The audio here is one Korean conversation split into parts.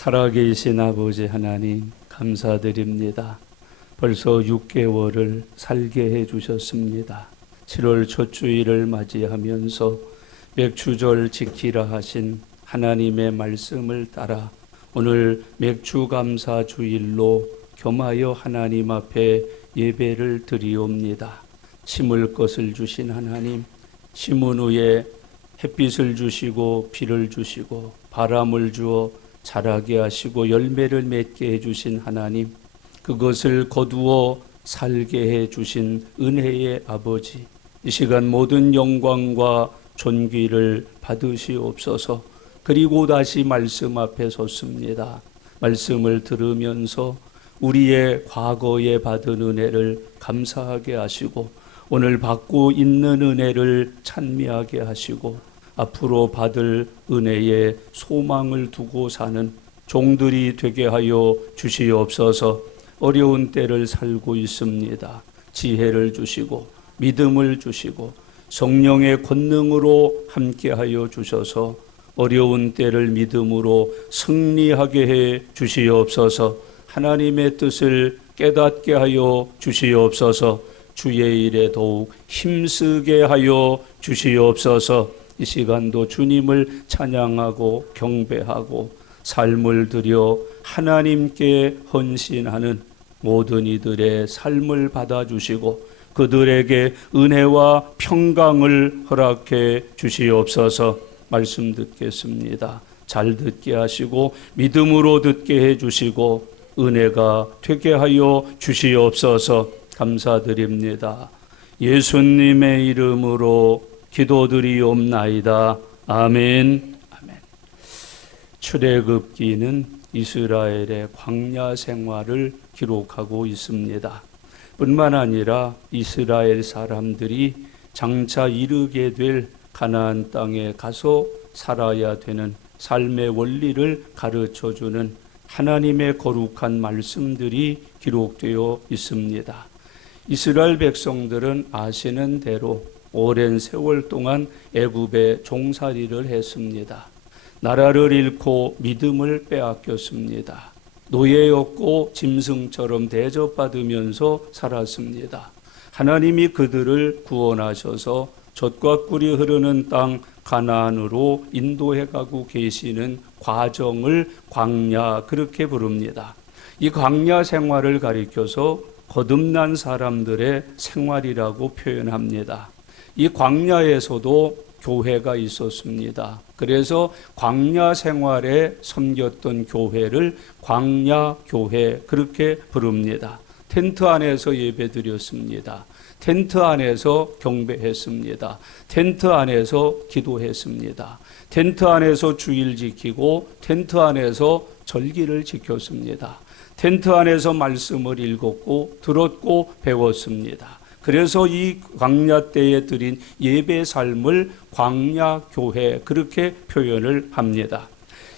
살아계신 아버지 하나님 감사드립니다. 벌써 6개월을 살게 해주셨습니다. 7월 첫 주일을 맞이하면서 맥주절 지키라 하신 하나님의 말씀을 따라 오늘 맥주감사 주일로 겸하여 하나님 앞에 예배를 드리옵니다. 심을 것을 주신 하나님, 심은 후에 햇빛을 주시고 비를 주시고 바람을 주어 자라게 하시고 열매를 맺게 해주신 하나님, 그것을 거두어 살게 해주신 은혜의 아버지, 이 시간 모든 영광과 존귀를 받으시옵소서. 그리고 다시 말씀 앞에 섰습니다. 말씀을 들으면서 우리의 과거에 받은 은혜를 감사하게 하시고 오늘 받고 있는 은혜를 찬미하게 하시고 앞으로 받을 은혜에 소망을 두고 사는 종들이 되게 하여 주시옵소서. 어려운 때를 살고 있습니다. 지혜를 주시고 믿음을 주시고 성령의 권능으로 함께하여 주셔서 어려운 때를 믿음으로 승리하게 해 주시옵소서. 하나님의 뜻을 깨닫게 하여 주시옵소서. 주의 일에 더욱 힘쓰게 하여 주시옵소서. 이 시간도 주님을 찬양하고 경배하고 삶을 들여 하나님께 헌신하는 모든 이들의 삶을 받아주시고 그들에게 은혜와 평강을 허락해 주시옵소서. 말씀 듣겠습니다. 잘 듣게 하시고 믿음으로 듣게 해주시고 은혜가 되게 하여 주시옵소서. 감사드립니다. 예수님의 이름으로 기도드리옵나이다. 아멘. 아멘. 출애굽기는 이스라엘의 광야 생활을 기록하고 있습니다. 뿐만 아니라 이스라엘 사람들이 장차 이르게 될 가나안 땅에 가서 살아야 되는 삶의 원리를 가르쳐주는 하나님의 거룩한 말씀들이 기록되어 있습니다. 이스라엘 백성들은 아시는 대로 오랜 세월 동안 애굽에 종살이를 했습니다. 나라를 잃고 믿음을 빼앗겼습니다. 노예였고 짐승처럼 대접받으면서 살았습니다. 하나님이 그들을 구원하셔서 젖과 꿀이 흐르는 땅 가나안으로 인도해 가고 계시는 과정을 광야, 그렇게 부릅니다. 이 광야 생활을 가리켜서 거듭난 사람들의 생활이라고 표현합니다. 이 광야에서도 교회가 있었습니다. 그래서 광야 생활에 섬겼던 교회를 광야교회, 그렇게 부릅니다. 텐트 안에서 예배드렸습니다. 텐트 안에서 경배했습니다. 텐트 안에서 기도했습니다. 텐트 안에서 주일 지키고 텐트 안에서 절기를 지켰습니다. 텐트 안에서 말씀을 읽었고 들었고 배웠습니다. 그래서 이 광야 때에 드린 예배 삶을 광야교회, 그렇게 표현을 합니다.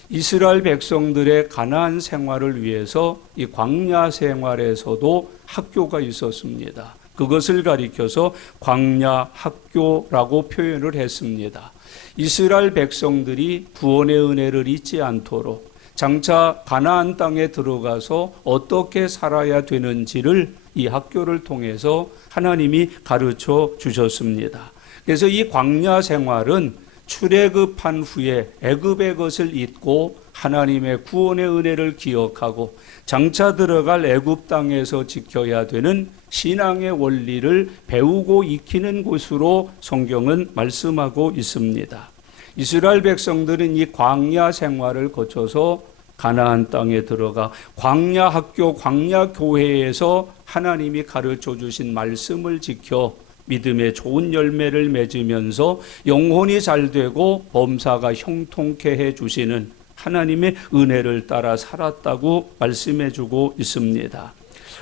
이스라엘 백성들의 가나안 생활을 위해서 이 광야 생활에서도 학교가 있었습니다. 그것을 가리켜서 광야 학교라고 표현을 했습니다. 이스라엘 백성들이 구원의 은혜를 잊지 않도록 장차 가나안 땅에 들어가서 어떻게 살아야 되는지를 이 학교를 통해서 하나님이 가르쳐 주셨습니다. 그래서 이 광야 생활은 출애굽한 후에 애굽의 것을 잊고 하나님의 구원의 은혜를 기억하고 장차 들어갈 애굽 땅에서 지켜야 되는 신앙의 원리를 배우고 익히는 곳으로 성경은 말씀하고 있습니다. 이스라엘 백성들은 이 광야 생활을 거쳐서 가나안 땅에 들어가 광야 학교, 광야 교회에서 하나님이 가르쳐 주신 말씀을 지켜 믿음의 좋은 열매를 맺으면서 영혼이 잘되고 범사가 형통케 해주시는 하나님의 은혜를 따라 살았다고 말씀해 주고 있습니다.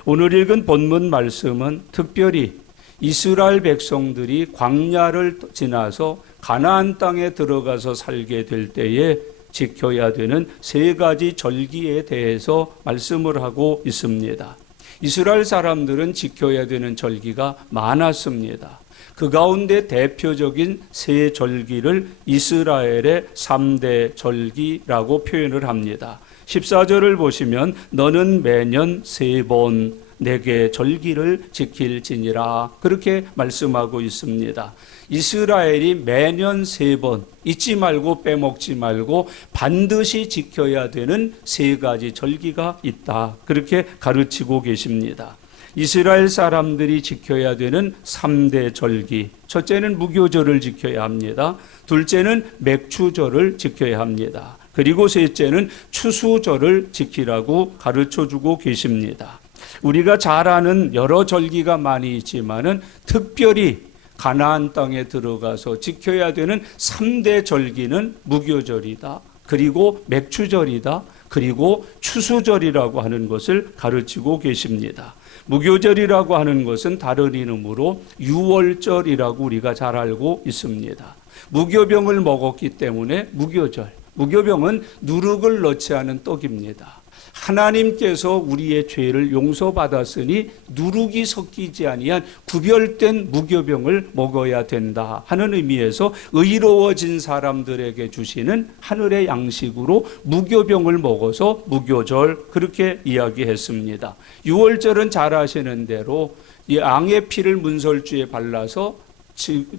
오늘 읽은 본문 말씀은 특별히 이스라엘 백성들이 광야를 지나서 가나안 땅에 들어가서 살게 될 때에 지켜야 되는 세 가지 절기에 대해서 말씀을 하고 있습니다. 이스라엘 사람들은 지켜야 되는 절기가 많았습니다. 그 가운데 대표적인 세 절기를 이스라엘의 3대 절기라고 표현을 합니다. 14절을 보시면 너는 매년 3번 내게 절기를 지킬지니라 그렇게 말씀하고 있습니다. 이스라엘이 매년 3번 잊지 말고 빼먹지 말고 반드시 지켜야 되는 3가지 절기가 있다. 그렇게 가르치고 계십니다. 이스라엘 사람들이 지켜야 되는 3대 절기. 첫째는 무교절을 지켜야 합니다. 둘째는 맥추절을 지켜야 합니다. 그리고 셋째는 추수절을 지키라고 가르쳐주고 계십니다. 우리가 잘 아는 여러 절기가 많이 있지만은 특별히 가나안 땅에 들어가서 지켜야 되는 3대 절기는 무교절이다. 그리고 맥추절이다. 그리고 추수절이라고 하는 것을 가르치고 계십니다. 무교절이라고 하는 것은 다른 이름으로 유월절이라고 우리가 잘 알고 있습니다. 무교병을 먹었기 때문에 무교절. 무교병은 누룩을 넣지 않은 떡입니다. 하나님께서 우리의 죄를 용서받았으니 누룩이 섞이지 아니한 구별된 무교병을 먹어야 된다 하는 의미에서 의로워진 사람들에게 주시는 하늘의 양식으로 무교병을 먹어서 무교절 그렇게 이야기했습니다. 유월절은 잘 아시는 대로 이 양의 피를 문설주에 발라서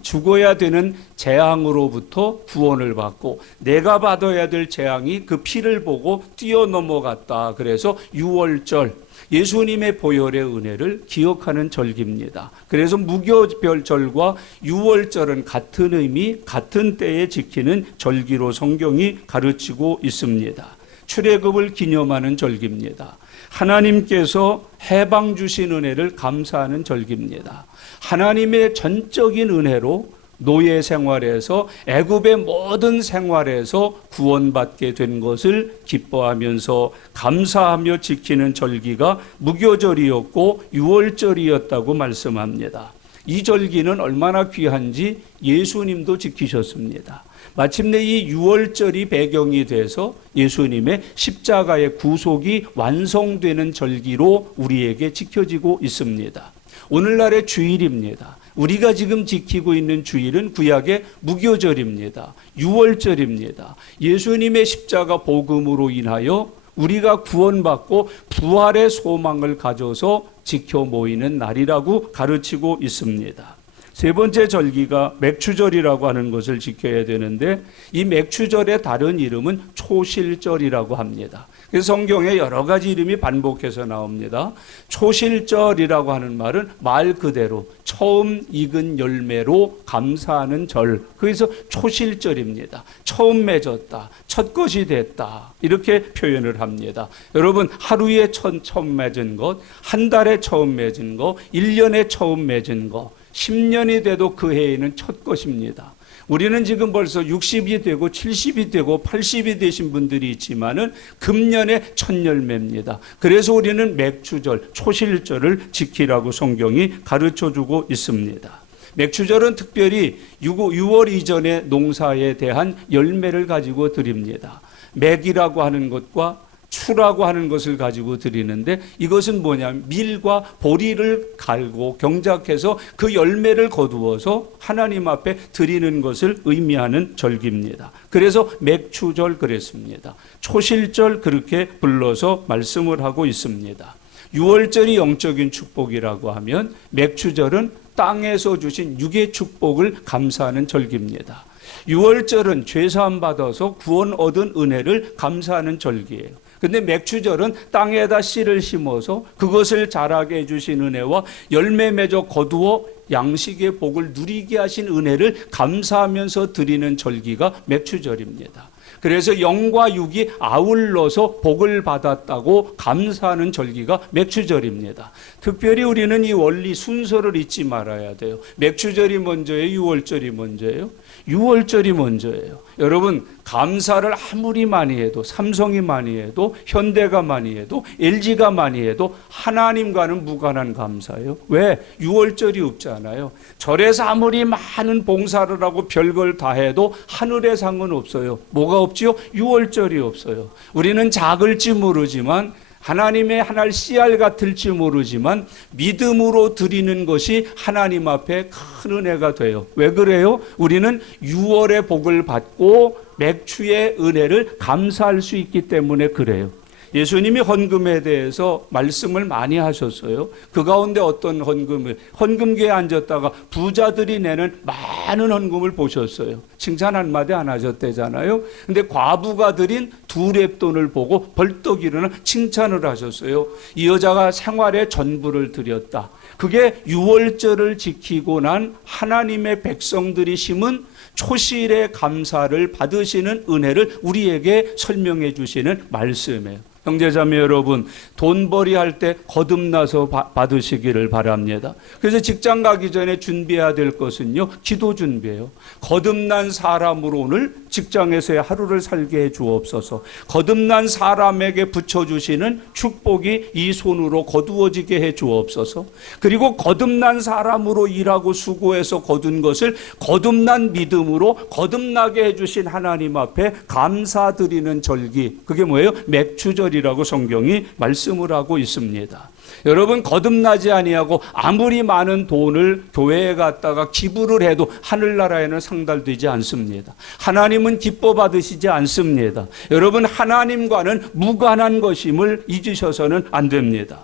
죽어야 되는 재앙으로부터 구원을 받고 내가 받아야 될 재앙이 그 피를 보고 뛰어넘어갔다. 그래서 유월절 예수님의 보혈의 은혜를 기억하는 절기입니다. 그래서 무교절과 유월절은 같은 의미, 같은 때에 지키는 절기로 성경이 가르치고 있습니다. 출애굽을 기념하는 절기입니다. 하나님께서 해방 주신 은혜를 감사하는 절기입니다. 하나님의 전적인 은혜로 노예 생활에서 애굽의 모든 생활에서 구원받게 된 것을 기뻐하면서 감사하며 지키는 절기가 무교절이었고 유월절이었다고 말씀합니다. 이 절기는 얼마나 귀한지 예수님도 지키셨습니다. 마침내 이 유월절이 배경이 돼서 예수님의 십자가의 구속이 완성되는 절기로 우리에게 지켜지고 있습니다. 오늘날의 주일입니다. 우리가 지금 지키고 있는 주일은 구약의 무교절입니다. 유월절입니다. 예수님의 십자가 복음으로 인하여 우리가 구원받고 부활의 소망을 가져서 지켜 모이는 날이라고 가르치고 있습니다. 세 번째 절기가 맥추절이라고 하는 것을 지켜야 되는데 이 맥추절의 다른 이름은 초실절이라고 합니다. 그래서 성경에 여러 가지 이름이 반복해서 나옵니다. 초실절이라고 하는 말은 말 그대로 처음 익은 열매로 감사하는 절. 그래서 초실절입니다. 처음 맺었다. 첫 것이 됐다. 이렇게 표현을 합니다. 여러분 하루에 처음 맺은 것, 한 달에 처음 맺은 것, 1년에 처음 맺은 것, 10년이 돼도 그 해에는 첫 것입니다. 우리는 지금 벌써 60이 되고 70이 되고 80이 되신 분들이 있지만은 금년에 첫 열매입니다. 그래서 우리는 맥추절, 초실절을 지키라고 성경이 가르쳐주고 있습니다. 맥추절은 특별히 6월 이전의 농사에 대한 열매를 가지고 드립니다. 맥이라고 하는 것과 추라고 하는 것을 가지고 드리는데 이것은 뭐냐면 밀과 보리를 갈고 경작해서 그 열매를 거두어서 하나님 앞에 드리는 것을 의미하는 절기입니다. 그래서 맥추절 그랬습니다. 초실절 그렇게 불러서 말씀을 하고 있습니다. 유월절이 영적인 축복이라고 하면 맥추절은 땅에서 주신 육의 축복을 감사하는 절기입니다. 유월절은 죄사함 받아서 구원 얻은 은혜를 감사하는 절기예요. 근데 맥추절은 땅에다 씨를 심어서 그것을 자라게 해주신 은혜와 열매 맺어 거두어 양식의 복을 누리게 하신 은혜를 감사하면서 드리는 절기가 맥추절입니다. 그래서 영과 육이 아울러서 복을 받았다고 감사하는 절기가 맥추절입니다. 특별히 우리는 이 원리 순서를 잊지 말아야 돼요. 맥추절이 먼저예요? 유월절이 먼저예요? 유월절이 먼저예요. 여러분 감사를 아무리 많이 해도 삼성이 많이 해도 현대가 많이 해도 LG가 많이 해도 하나님과는 무관한 감사예요. 왜? 유월절이 없잖아요. 절에서 아무리 많은 봉사를 하고 별걸 다 해도 하늘의 상은 없어요. 뭐가 없지요? 유월절이 없어요. 우리는 작을지 모르지만 하나님의 하나를 씨알 같을지 모르지만 믿음으로 드리는 것이 하나님 앞에 큰 은혜가 돼요. 왜 그래요? 우리는 유월의 복을 받고 맥추의 은혜를 감사할 수 있기 때문에 그래요. 예수님이 헌금에 대해서 말씀을 많이 하셨어요. 그 가운데 어떤 헌금기에 앉았다가 부자들이 내는 많은 헌금을 보셨어요. 칭찬 한마디 안 하셨대잖아요. 근데 과부가 드린 2렙돈을 보고 벌떡 일어나 칭찬을 하셨어요. 이 여자가 생활의 전부를 드렸다. 그게 유월절을 지키고 난 하나님의 백성들이 심은 초실의 감사를 받으시는 은혜를 우리에게 설명해 주시는 말씀이에요. 형제자매 여러분, 돈벌이 할 때 거듭나서 받으시기를 바랍니다. 그래서 직장 가기 전에 준비해야 될 것은요, 기도 준비해요. 거듭난 사람으로 오늘 직장에서의 하루를 살게 해 주옵소서. 거듭난 사람에게 붙여주시는 축복이 이 손으로 거두어지게 해 주옵소서. 그리고 거듭난 사람으로 일하고 수고해서 거둔 것을 거듭난 믿음으로 거듭나게 해주신 하나님 앞에 감사드리는 절기, 그게 뭐예요? 맥추절이라고 성경이 말씀을 하고 있습니다. 여러분, 거듭나지 아니하고 아무리 많은 돈을 교회에 갔다가 기부를 해도 하늘나라에는 상달되지 않습니다. 하나님은 기뻐 받으시지 않습니다. 여러분, 하나님과는 무관한 것임을 잊으셔서는 안 됩니다.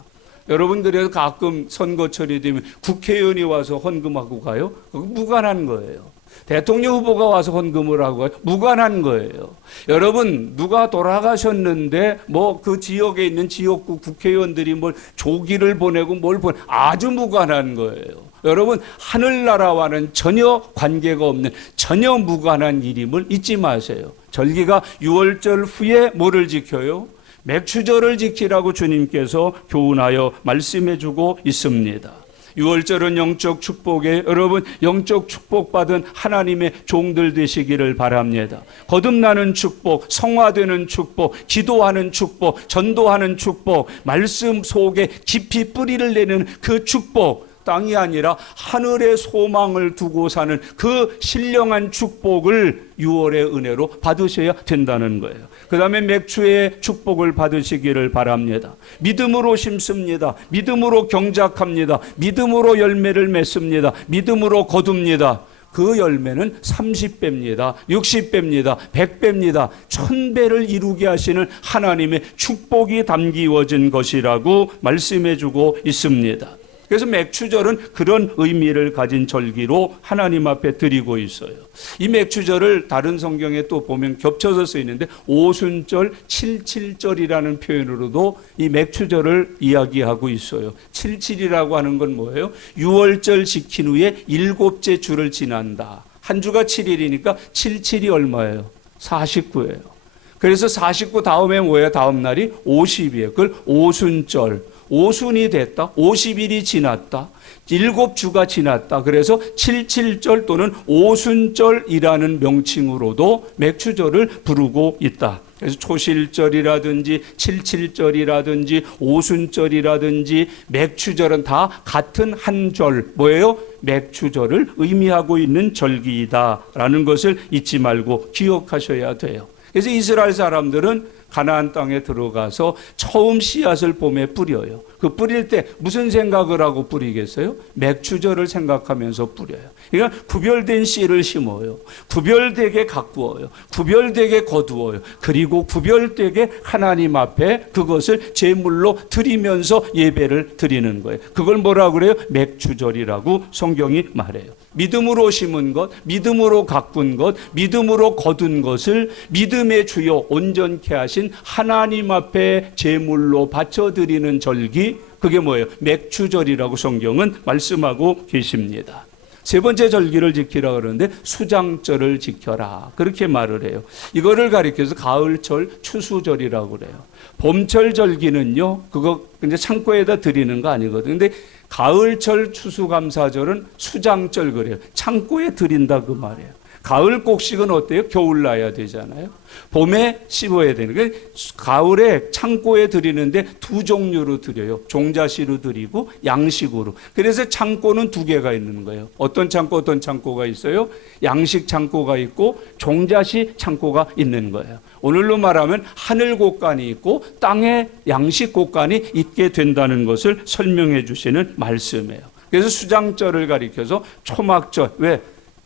여러분들이 가끔 선거철이 되면 국회의원이 와서 헌금하고 가요? 그거 무관한 거예요. 대통령 후보가 와서 헌금을 하고 가요? 무관한 거예요. 여러분, 누가 돌아가셨는데 뭐 그 지역에 있는 지역구 국회의원들이 뭘 조기를 보내고 뭘 보내, 아주 무관한 거예요. 여러분, 하늘나라와는 전혀 관계가 없는, 전혀 무관한 일임을 잊지 마세요. 절기가 유월절 후에 뭐를 지켜요? 맥추절을 지키라고 주님께서 교훈하여 말씀해 주고 있습니다. 유월절은 영적 축복에, 여러분 영적 축복받은 하나님의 종들 되시기를 바랍니다. 거듭나는 축복, 성화되는 축복, 기도하는 축복, 전도하는 축복, 말씀 속에 깊이 뿌리를 내는 그 축복, 땅이 아니라 하늘의 소망을 두고 사는 그 신령한 축복을 6월의 은혜로 받으셔야 된다는 거예요. 그 다음에 맥추의 축복을 받으시기를 바랍니다. 믿음으로 심습니다. 믿음으로 경작합니다. 믿음으로 열매를 맺습니다. 믿음으로 거둡니다. 그 열매는 30배입니다. 60배입니다. 100배입니다. 1000배를 이루게 하시는 하나님의 축복이 담기워진 것이라고 말씀해 주고 있습니다. 그래서 맥추절은 그런 의미를 가진 절기로 하나님 앞에 드리고 있어요. 이 맥추절을 다른 성경에 또 보면 겹쳐서 쓰이는데 오순절, 칠칠절이라는 표현으로도 이 맥추절을 이야기하고 있어요. 칠칠이라고 하는 건 뭐예요? 6월절 지킨 후에 7째 주를 지난다. 한 주가 7일이니까 77이 얼마예요? 49예요. 그래서 49 다음에 뭐예요? 다음 날이 50이에요. 그걸 오순절. 오순이 됐다. 50일이 지났다. 7주가 지났다. 그래서 77절 또는 오순절이라는 명칭으로도 맥추절을 부르고 있다. 그래서 초실절이라든지 77절이라든지 오순절이라든지 맥추절은 다 같은 한 절, 뭐예요? 맥추절을 의미하고 있는 절기이다라는 것을 잊지 말고 기억하셔야 돼요. 그래서 이스라엘 사람들은 가나안 땅에 들어가서 처음 씨앗을 봄에 뿌려요. 그 뿌릴 때 무슨 생각을 하고 뿌리겠어요? 맥추절을 생각하면서 뿌려요. 그러니까 구별된 씨를 심어요. 구별되게 가꾸어요. 구별되게 거두어요. 그리고 구별되게 하나님 앞에 그것을 제물로 드리면서 예배를 드리는 거예요. 그걸 뭐라고 그래요? 맥추절이라고 성경이 말해요. 믿음으로 심은 것, 믿음으로 가꾼 것, 믿음으로 거둔 것을 믿음의 주요 온전케 하신 하나님 앞에 제물로 바쳐드리는 절기, 그게 뭐예요? 맥추절이라고 성경은 말씀하고 계십니다. 세 번째 절기를 지키라 그러는데 수장절을 지켜라, 그렇게 말을 해요. 이거를 가리켜서 가을철 추수절이라고 그래요. 봄철 절기는요, 그거 이제 창고에다 드리는 거 아니거든요. 근데 가을철 추수감사절은 수장절 그래요. 창고에 드린다 그 말이에요. 가을 곡식은 어때요? 겨울 나야 되잖아요. 봄에 씹어야 되는 거예요. 가을에 창고에 드리는데 두 종류로 드려요. 종자시로 드리고 양식으로. 그래서 창고는 두 개가 있는 거예요. 어떤 창고가 있어요? 양식 창고가 있고 종자시 창고가 있는 거예요. 오늘로 말하면 하늘 곳간이 있고 땅에 양식 곳간이 있게 된다는 것을 설명해 주시는 말씀이에요. 그래서 수장절을 가리켜서 초막절, 왜?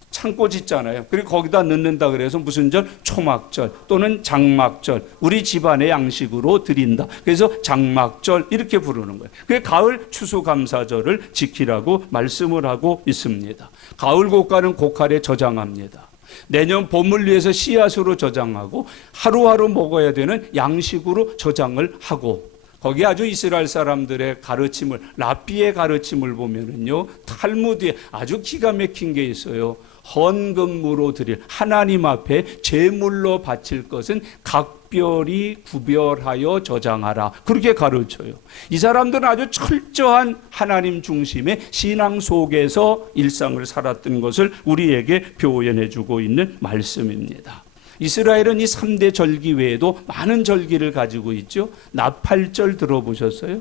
창고 짓잖아요. 그리고 거기다 넣는다 그래서 무슨 절? 초막절 또는 장막절. 우리 집안의 양식으로 드린다. 그래서 장막절 이렇게 부르는 거예요. 그게 가을 추수감사절을 지키라고 말씀을 하고 있습니다. 가을 곡간은 곡칼에 저장합니다. 내년 봄을 위해서 씨앗으로 저장하고 하루하루 먹어야 되는 양식으로 저장을 하고, 거기 아주 이스라엘 사람들의 가르침을, 랍비의 가르침을 보면은요, 탈무드에 아주 기가 막힌 게 있어요. 헌금으로 드릴, 하나님 앞에 제물로 바칠 것은 각별히 구별하여 저장하라. 그렇게 가르쳐요. 이 사람들은 아주 철저한 하나님 중심의 신앙 속에서 일상을 살았던 것을 우리에게 표현해 주고 있는 말씀입니다. 이스라엘은 이 3대 절기 외에도 많은 절기를 가지고 있죠. 나팔절 들어보셨어요?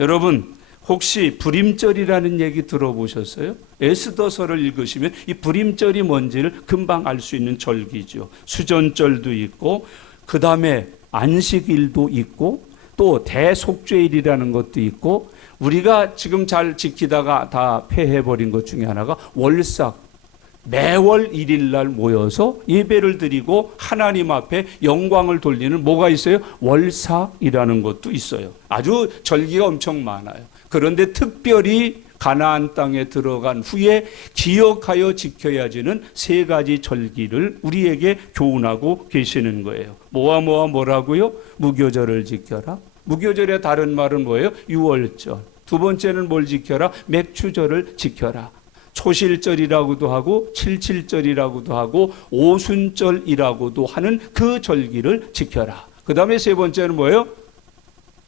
여러분, 혹시 불임절이라는 얘기 들어보셨어요? 에스더서를 읽으시면 이 불임절이 뭔지를 금방 알 수 있는 절기죠. 수전절도 있고, 그 다음에 안식일도 있고, 또 대속죄일이라는 것도 있고, 우리가 지금 잘 지키다가 다 폐해버린 것 중에 하나가 월삭, 매월 1일 날 모여서 예배를 드리고 하나님 앞에 영광을 돌리는 뭐가 있어요? 월삭이라는 것도 있어요. 아주 절기가 엄청 많아요. 그런데 특별히 가나안 땅에 들어간 후에 기억하여 지켜야지는 3가지 절기를 우리에게 교훈하고 계시는 거예요. 뭐라고요? 무교절을 지켜라. 무교절의 다른 말은 뭐예요? 유월절. 두 번째는 뭘 지켜라? 맥추절을 지켜라. 초실절이라고도 하고 칠칠절이라고도 하고 오순절이라고도 하는 그 절기를 지켜라. 그 다음에 3번째는 뭐예요?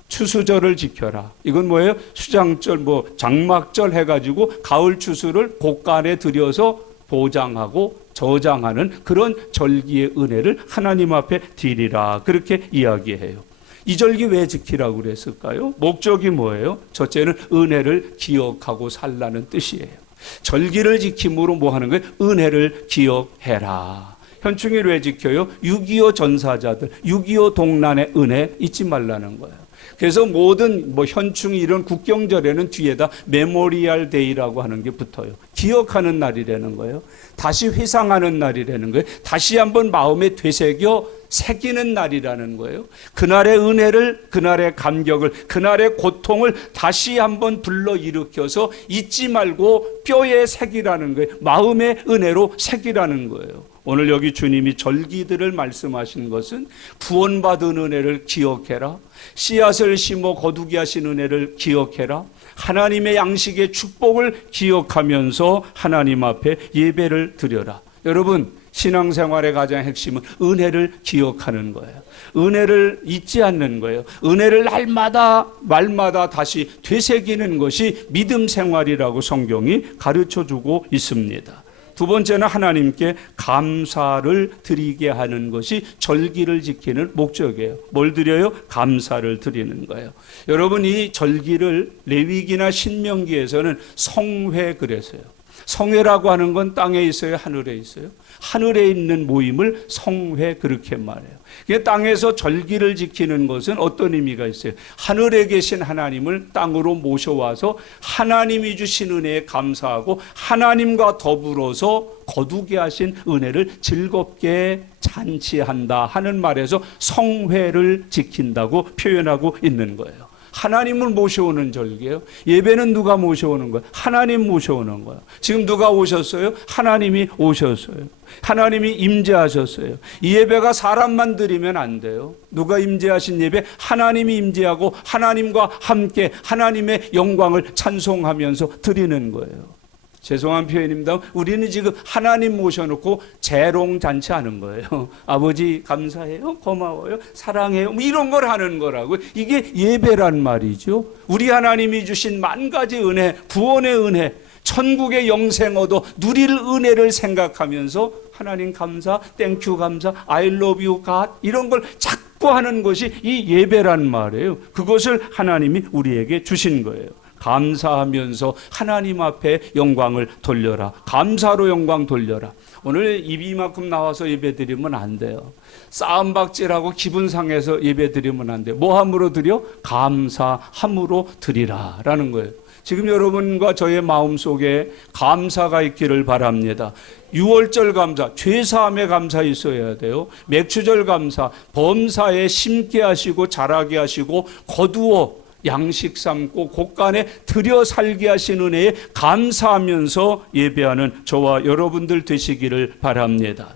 추수절을 지켜라. 이건 뭐예요? 수장절, 장막절 해가지고 가을 추수를 곡간에 들여서 보장하고 저장하는 그런 절기의 은혜를 하나님 앞에 드리라. 그렇게 이야기해요. 이 절기 왜 지키라고 그랬을까요? 목적이 뭐예요? 첫째는 은혜를 기억하고 살라는 뜻이에요. 절기를 지킴으로 뭐 하는 거예요? 은혜를 기억해라. 현충일 왜 지켜요? 6.25 전사자들, 6.25 동란의 은혜 잊지 말라는 거예요. 그래서 모든 현충일 이런 국경절에는 뒤에다 메모리얼 데이라고 하는 게 붙어요. 기억하는 날이라는 거예요. 다시 회상하는 날이라는 거예요. 다시 한번 마음에 되새겨 새기는 날이라는 거예요. 그날의 은혜를, 그날의 감격을, 그날의 고통을 다시 한번 불러일으켜서 잊지 말고 뼈에 새기라는 거예요. 마음의 은혜로 새기라는 거예요. 오늘 여기 주님이 절기들을 말씀하신 것은 구원받은 은혜를 기억해라. 씨앗을 심어 거두게 하신 은혜를 기억해라. 하나님의 양식의 축복을 기억하면서 하나님 앞에 예배를 드려라. 여러분, 신앙생활의 가장 핵심은 은혜를 기억하는 거예요. 은혜를 잊지 않는 거예요. 은혜를 날마다 말마다 다시 되새기는 것이 믿음 생활이라고 성경이 가르쳐주고 있습니다. 두 번째는 하나님께 감사를 드리게 하는 것이 절기를 지키는 목적이에요. 뭘 드려요? 감사를 드리는 거예요. 여러분, 이 절기를 레위기나 신명기에서는 성회 그랬어요. 성회라고 하는 건 땅에 있어요? 하늘에 있어요? 하늘에 있는 모임을 성회 그렇게 말해요. 땅에서 절기를 지키는 것은 어떤 의미가 있어요? 하늘에 계신 하나님을 땅으로 모셔와서 하나님이 주신 은혜에 감사하고 하나님과 더불어서 거두게 하신 은혜를 즐겁게 잔치한다 하는 말에서 성회를 지킨다고 표현하고 있는 거예요. 하나님을 모셔오는 절기예요. 예배는 누가 모셔오는 거예요? 하나님 모셔오는 거예요. 지금 누가 오셨어요? 하나님이 오셨어요. 하나님이 임재하셨어요. 이 예배가 사람만 드리면 안 돼요. 누가 임재하신 예배? 하나님이 임재하고 하나님과 함께 하나님의 영광을 찬송하면서 드리는 거예요. 죄송한 표현입니다. 우리는 지금 하나님 모셔놓고 재롱잔치 하는 거예요. 아버지 감사해요, 고마워요, 사랑해요, 이런 걸 하는 거라고. 이게 예배란 말이죠. 우리 하나님이 주신 10,000가지 은혜, 구원의 은혜, 천국의 영생 얻어 누릴 은혜를 생각하면서 하나님 감사, 땡큐 감사, I love you God 이런 걸 자꾸 하는 것이 이 예배란 말이에요. 그것을 하나님이 우리에게 주신 거예요. 감사하면서 하나님 앞에 영광을 돌려라. 감사로 영광 돌려라. 오늘 입이만큼 나와서 예배드리면 안 돼요. 싸움박질하고 기분 상해서 예배드리면 안 돼요. 뭐 함으로 드려? 감사함으로 드리라 라는 거예요. 지금 여러분과 저의 마음속에 감사가 있기를 바랍니다. 6월절 감사, 죄사함에 감사 있어야 돼요. 맥추절 감사, 범사에 심게 하시고 자라게 하시고 거두어 양식 삼고 곳간에 들여 살게 하신 은혜에 감사하면서 예배하는 저와 여러분들 되시기를 바랍니다.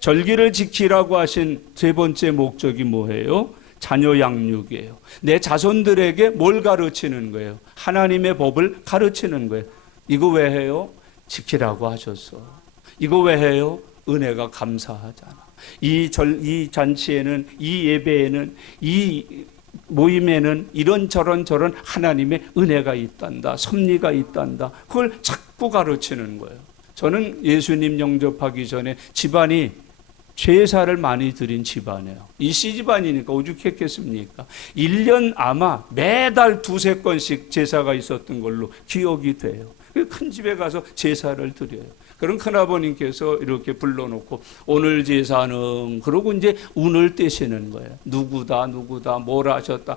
절기를 지키라고 하신 세 번째 목적이 뭐예요? 자녀 양육이에요. 내 자손들에게 뭘 가르치는 거예요? 하나님의 법을 가르치는 거예요. 이거 왜 해요? 지키라고 하셨어. 이거 왜 해요? 은혜가 감사하잖아. 이 잔치에는, 이 예배에는, 이 모임에는 이런저런 하나님의 은혜가 있단다. 섭리가 있단다. 그걸 자꾸 가르치는 거예요. 저는 예수님 영접하기 전에 집안이 제사를 많이 드린 집안이에요. 이씨 집안이니까 오죽했겠습니까? 1년 아마 매달 2-3건씩 제사가 있었던 걸로 기억이 돼요. 큰 집에 가서 제사를 드려요. 그럼 큰아버님께서 이렇게 불러놓고 오늘 제사는 그러고 이제 운을 떼시는 거예요. 누구다 뭘 하셨다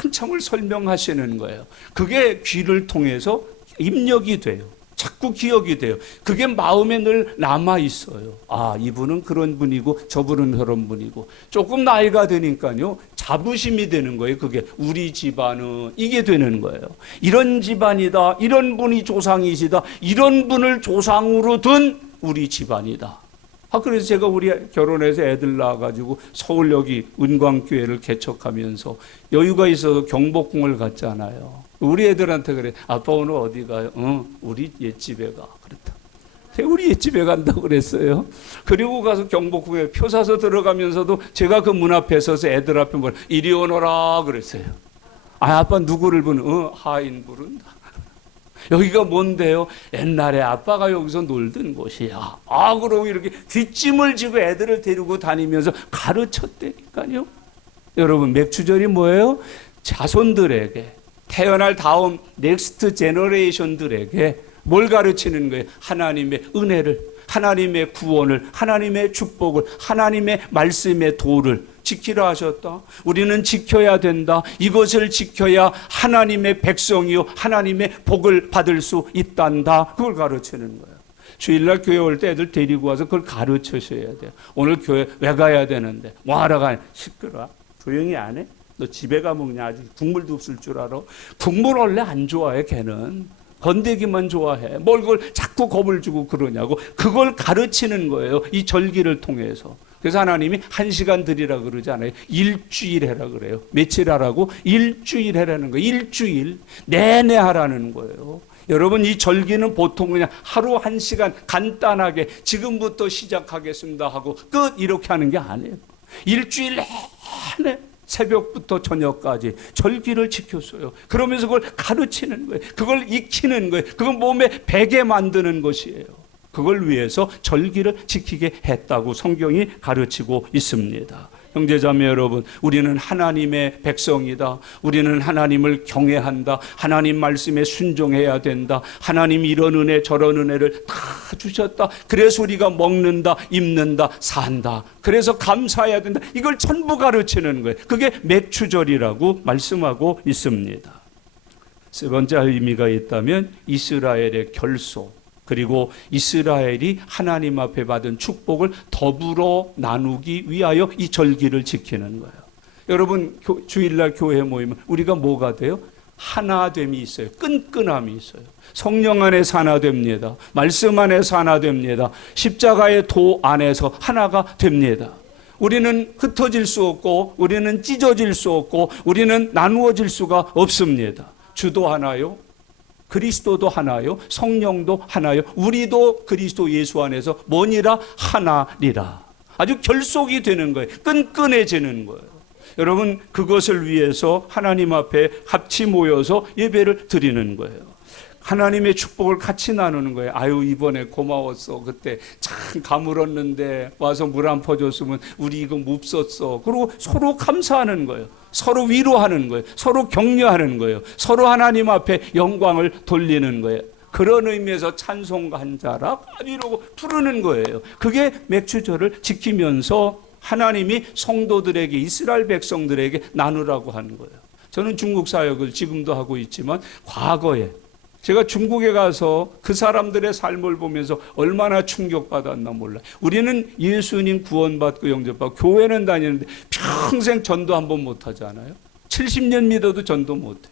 한참을 설명하시는 거예요. 그게 귀를 통해서 입력이 돼요. 자꾸 기억이 돼요. 그게 마음에 늘 남아 있어요. 아, 이분은 그런 분이고 저분은 그런 분이고. 조금 나이가 되니까요 자부심이 되는 거예요. 그게 우리 집안은 이게 되는 거예요. 이런 집안이다, 이런 분이 조상이시다, 이런 분을 조상으로 둔 우리 집안이다. 그래서 제가 우리 결혼해서 애들 낳아가지고 서울 여기 은광교회를 개척하면서 여유가 있어서 경복궁을 갔잖아요. 우리 애들한테 그래. 아빠 오늘 어디 가요? 우리 옛집에 가. 그랬다. 우리 옛집에 간다고 그랬어요. 그리고 가서 경복궁에 표 사서 들어가면서도 제가 그 문 앞에 서서 애들 앞에 뭐라 이리 오너라 그랬어요. 아빠 누구를 부르는? 하인 부른다. 여기가 뭔데요? 옛날에 아빠가 여기서 놀던 곳이야. 그러고 이렇게 뒷짐을 지고 애들을 데리고 다니면서 가르쳤다니까요. 여러분, 맥추절이 뭐예요? 자손들에게, 태어날 다음 넥스트 제너레이션들에게 뭘 가르치는 거예요? 하나님의 은혜를, 하나님의 구원을, 하나님의 축복을, 하나님의 말씀의 도를 지키라 하셨다. 우리는 지켜야 된다. 이것을 지켜야 하나님의 백성이요 하나님의 복을 받을 수 있단다. 그걸 가르치는 거예요. 주일날 교회 올 때 애들 데리고 와서 그걸 가르치셔야 돼요. 오늘 교회 왜 가야 되는데? 뭐 하러 가냐? 시끄러워. 조용히 안 해? 너 집에 가면 그냥 아주 국물도 없을 줄 알아? 국물 원래 안 좋아해 걔는. 건더기만 좋아해. 뭘 그걸 자꾸 겁을 주고 그러냐고. 그걸 가르치는 거예요. 이 절기를 통해서. 그래서 하나님이 1시간 드리라 그러지 않아요. 일주일 해라 그래요. 며칠 하라고? 일주일 해라는 거예요. 일주일 내내 하라는 거예요. 여러분, 이 절기는 보통 그냥 하루 1시간 간단하게 지금부터 시작하겠습니다 하고 끝 이렇게 하는 게 아니에요. 일주일 내내 새벽부터 저녁까지 절기를 지켰어요. 그러면서 그걸 가르치는 거예요. 그걸 익히는 거예요. 그걸 몸에 배게 만드는 것이에요. 그걸 위해서 절기를 지키게 했다고 성경이 가르치고 있습니다. 형제자매 여러분, 우리는 하나님의 백성이다. 우리는 하나님을 경외한다. 하나님 말씀에 순종해야 된다. 하나님 이런 은혜 저런 은혜를 다 주셨다. 그래서 우리가 먹는다, 입는다, 산다. 그래서 감사해야 된다. 이걸 전부 가르치는 거예요. 그게 맥추절이라고 말씀하고 있습니다. 세 번째 의미가 있다면 이스라엘의 결속, 그리고 이스라엘이 하나님 앞에 받은 축복을 더불어 나누기 위하여 이 절기를 지키는 거예요. 여러분, 주일날 교회 모이면 우리가 뭐가 돼요? 하나됨이 있어요. 끈끈함이 있어요. 성령 안에서 하나됩니다. 말씀 안에서 하나됩니다. 십자가의 도 안에서 하나가 됩니다. 우리는 흩어질 수 없고 우리는 찢어질 수 없고 우리는 나누어질 수가 없습니다. 주도 하나요? 그리스도도 하나요? 성령도 하나요? 우리도 그리스도 예수 안에서 뭐니라? 하나리라. 아주 결속이 되는 거예요. 끈끈해지는 거예요. 여러분, 그것을 위해서 하나님 앞에 같이 모여서 예배를 드리는 거예요. 하나님의 축복을 같이 나누는 거예요. 아유, 이번에 고마웠어. 그때 참 가물었는데 와서 물 한 퍼 줬으면 우리 이거 몹썼어. 그리고 서로 감사하는 거예요. 서로 위로하는 거예요. 서로 격려하는 거예요. 서로 하나님 앞에 영광을 돌리는 거예요. 그런 의미에서 찬송가 한 자락 이러고 부르는 거예요. 그게 맥추절을 지키면서 하나님이 성도들에게, 이스라엘 백성들에게 나누라고 하는 거예요. 저는 중국 사역을 지금도 하고 있지만 과거에 제가 중국에 가서 그 사람들의 삶을 보면서 얼마나 충격받았나 몰라요. 우리는 예수님 구원받고 영접받고 교회는 다니는데 평생 전도 한 번 못하잖아요. 70년 믿어도 전도 못해.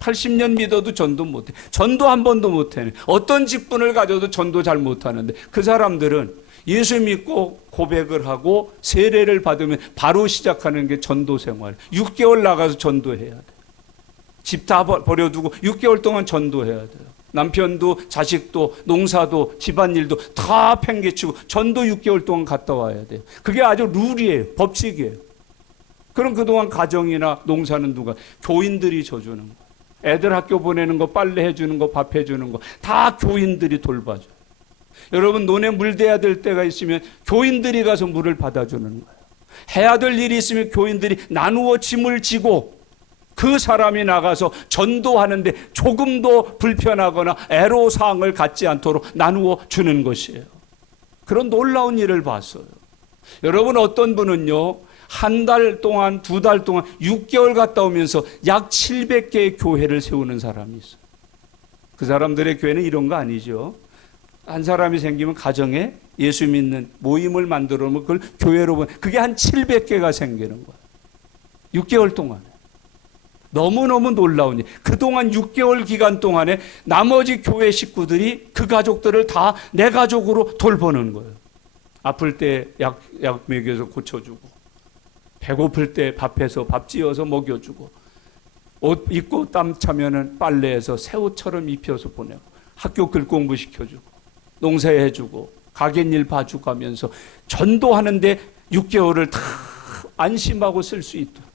80년 믿어도 전도 못해. 전도 한 번도 못해. 어떤 직분을 가져도 전도 잘 못하는데 그 사람들은 예수 믿고 고백을 하고 세례를 받으면 바로 시작하는 게 전도 생활. 6개월 나가서 전도해야 돼. 집 다 버려두고 6개월 동안 전도해야 돼요. 남편도 자식도 농사도 집안일도 다 팽개치고 전도 6개월 동안 갔다 와야 돼요. 그게 아주 룰이에요. 법칙이에요. 그럼 그동안 가정이나 농사는 누가? 교인들이 져주는 거예요. 애들 학교 보내는 거, 빨래 해주는 거, 밥 해주는 거 다 교인들이 돌봐줘요. 여러분 논에 물 대야 될 때가 있으면 교인들이 가서 물을 받아주는 거예요. 해야 될 일이 있으면 교인들이 나누어 짐을 지고 그 사람이 나가서 전도하는데 조금도 불편하거나 애로사항을 갖지 않도록 나누어 주는 것이에요. 그런 놀라운 일을 봤어요. 여러분 어떤 분은요, 한 달 동안, 2달 동안, 6개월 갔다 오면서 약 700개의 교회를 세우는 사람이 있어요. 그 사람들의 교회는 이런 거 아니죠. 한 사람이 생기면 가정에 예수 믿는 모임을 만들어 놓으면 그걸 교회로 보면 그게 한 700개가 생기는 거예요. 6개월 동안에. 너무너무 놀라운 일. 그동안 6개월 기간 동안에 나머지 교회 식구들이 그 가족들을 다 내 가족으로 돌보는 거예요. 아플 때 약 먹여서 고쳐주고, 배고플 때 밥해서 밥 지어서 먹여주고, 옷 입고 땀 차면은 빨래해서 새 옷처럼 입혀서 보내고, 학교 글 공부 시켜주고, 농사해주고, 가게일 봐주고 하면서 전도하는데 6개월을 다 안심하고 쓸 수 있도록.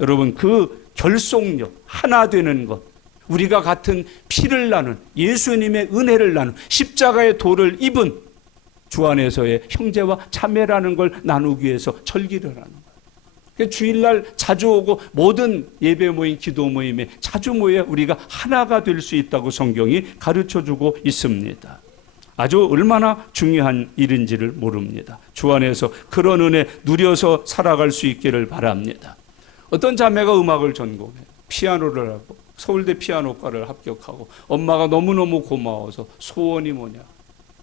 여러분 그 결속력, 하나 되는 것, 우리가 같은 피를 나눈 예수님의 은혜를 나눈 십자가의 도를 입은 주 안에서의 형제와 자매라는 걸 나누기 위해서 절기를 하는 거예요. 주일날 자주 오고 모든 예배 모임, 기도 모임에 자주 모여 우리가 하나가 될 수 있다고 성경이 가르쳐주고 있습니다. 아주 얼마나 중요한 일인지를 모릅니다. 주 안에서 그런 은혜 누려서 살아갈 수 있기를 바랍니다. 어떤 자매가 음악을 전공해요. 피아노를 하고 서울대 피아노과를 합격하고 엄마가 너무너무 고마워서 소원이 뭐냐?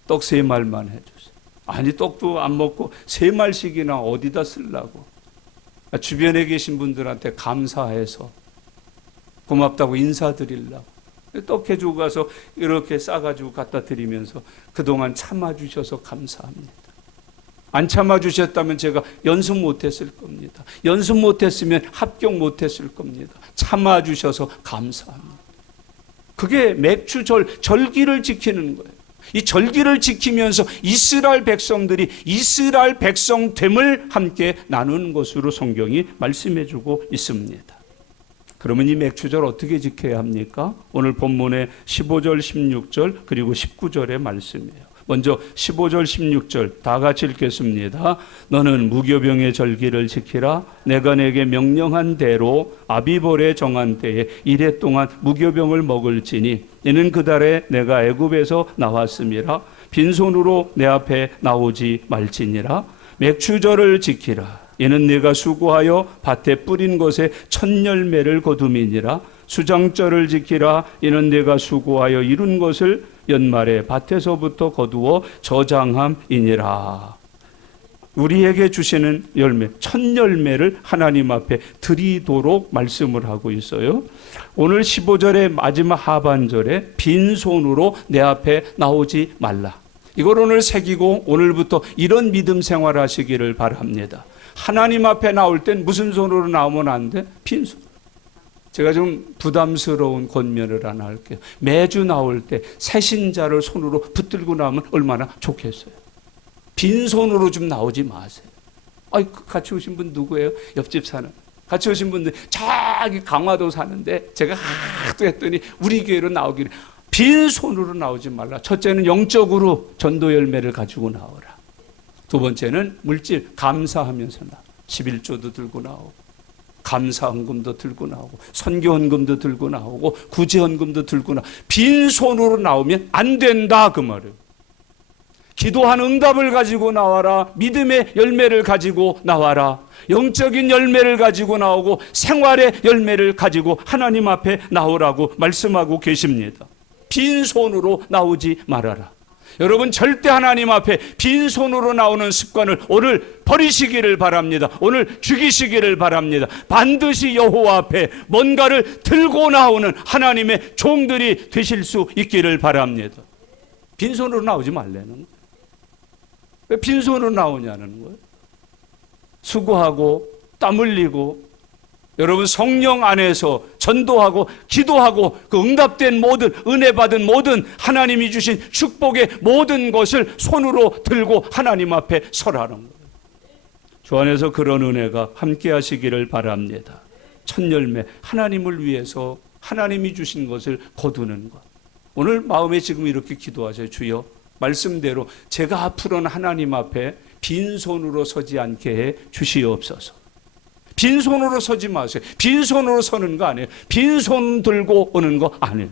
떡 3말만 해주세요. 아니 떡도 안 먹고 3말씩이나 어디다 쓰려고. 주변에 계신 분들한테 감사해서 고맙다고 인사드리려고 떡 해주고 가서 이렇게 싸가지고 갖다 드리면서 그동안 참아주셔서 감사합니다. 안 참아주셨다면 제가 연습 못했을 겁니다. 연습 못했으면 합격 못했을 겁니다. 참아주셔서 감사합니다. 그게 맥추절, 절기를 지키는 거예요. 이 절기를 지키면서 이스라엘 백성들이 이스라엘 백성됨을 함께 나누는 것으로 성경이 말씀해주고 있습니다. 그러면 이 맥추절 어떻게 지켜야 합니까? 오늘 본문의 15절, 16절 그리고 19절의 말씀이에요. 먼저 15절 16절 다 같이 읽겠습니다. 너는 무교병의 절기를 지키라. 내가 내게 명령한 대로 아비볼에 정한 때에 이래 동안 무교병을 먹을지니 이는 그 달에 내가 애굽에서 나왔음이라. 빈손으로 내 앞에 나오지 말지니라. 맥추절을 지키라. 이는 네가 수고하여 밭에 뿌린 것에 첫 열매를 거둠이니라. 수장절을 지키라. 이는 네가 수고하여 이룬 것을 연말에 밭에서부터 거두어 저장함이니라. 우리에게 주시는 열매, 첫 열매를 하나님 앞에 드리도록 말씀을 하고 있어요. 오늘 15절의 마지막 하반절에 빈손으로 내 앞에 나오지 말라. 이걸 오늘 새기고 오늘부터 이런 믿음 생활 하시기를 바랍니다. 하나님 앞에 나올 땐 무슨 손으로 나오면 안 돼? 빈손. 제가 좀 부담스러운 권면을 하나 할게요. 매주 나올 때 새신자를 손으로 붙들고 나오면 얼마나 좋겠어요. 빈손으로 좀 나오지 마세요. 같이 오신 분 누구예요? 옆집 사는. 같이 오신 분들 저기 강화도 사는데 제가 하도 했더니 우리 교회로 나오기를 빈손으로 나오지 말라. 첫째는 영적으로 전도 열매를 가지고 나오라. 두 번째는 물질 감사하면서 나. 11조도 들고 나오고 감사헌금도 들고 나오고 선교헌금도 들고 나오고 구제헌금도 들고 나오고 빈손으로 나오면 안 된다 그 말이에요. 기도한 응답을 가지고 나와라. 믿음의 열매를 가지고 나와라. 영적인 열매를 가지고 나오고 생활의 열매를 가지고 하나님 앞에 나오라고 말씀하고 계십니다. 빈손으로 나오지 말아라. 여러분 절대 하나님 앞에 빈손으로 나오는 습관을 오늘 버리시기를 바랍니다. 오늘 죽이시기를 바랍니다. 반드시 여호와 앞에 뭔가를 들고 나오는 하나님의 종들이 되실 수 있기를 바랍니다. 빈손으로 나오지 말라는 거예요. 왜 빈손으로 나오냐는 거예요. 수고하고 땀 흘리고 여러분 성령 안에서 전도하고 기도하고 그 응답된 모든 은혜 받은 모든 하나님이 주신 축복의 모든 것을 손으로 들고 하나님 앞에 설하는 거예요. 주 안에서 그런 은혜가 함께 하시기를 바랍니다. 첫 열매 하나님을 위해서 하나님이 주신 것을 거두는 것. 오늘 마음에 지금 이렇게 기도하세요. 주여 말씀대로 제가 앞으로는 하나님 앞에 빈손으로 서지 않게 해 주시옵소서. 빈손으로 서지 마세요. 빈손으로 서는 거 아니에요. 빈손 들고 오는 거 아니에요.